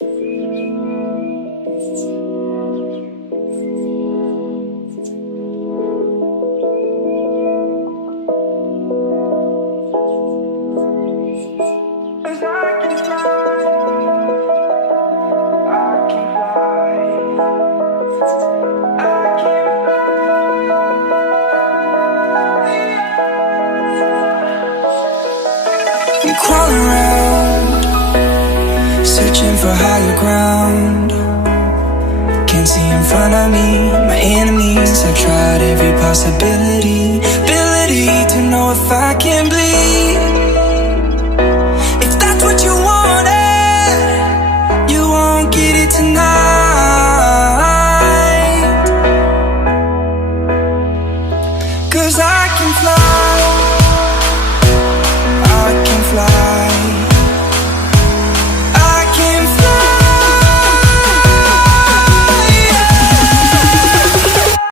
Crawling around, searching for higher ground. Can't see in front of me, my enemies. I've tried every possibility, ability to know if I can bleed.